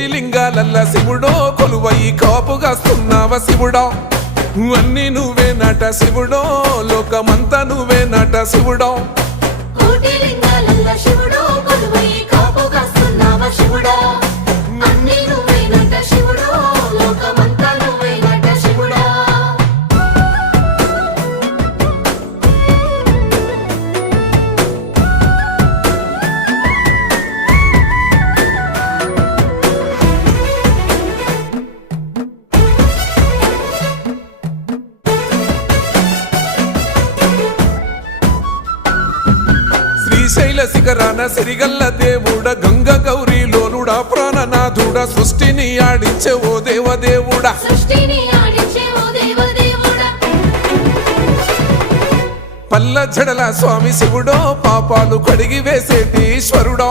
కోటి లింగాలల్ల శివుడో కొలువై కాపుగాస్తున్నావ శివుడా అన్ని నువ్వే నట శివుడో లోకమంతా నువ్వే నట శివుడో కోటి లింగాలల్ల శివుడో కొలువై కాపుగాస్తున్నావ శివుడా అన్ని నువ్వే నట శివుడో లోకమంతా నువ్వే నట శివుడా శ్రీశైల శిఖరాన సిరిగల్ల దేవుడ గంగ గౌరీ లోలుడా ప్రాణనాథుడ సృష్టిని ఆడించే ఓ దేవదేవుడా సృష్టిని ఆడించే ఓ దేవదేవుడా పల్ల జడల స్వామి శివుడో పాపాలు కడిగి వేసేటి ఈశ్వరుడో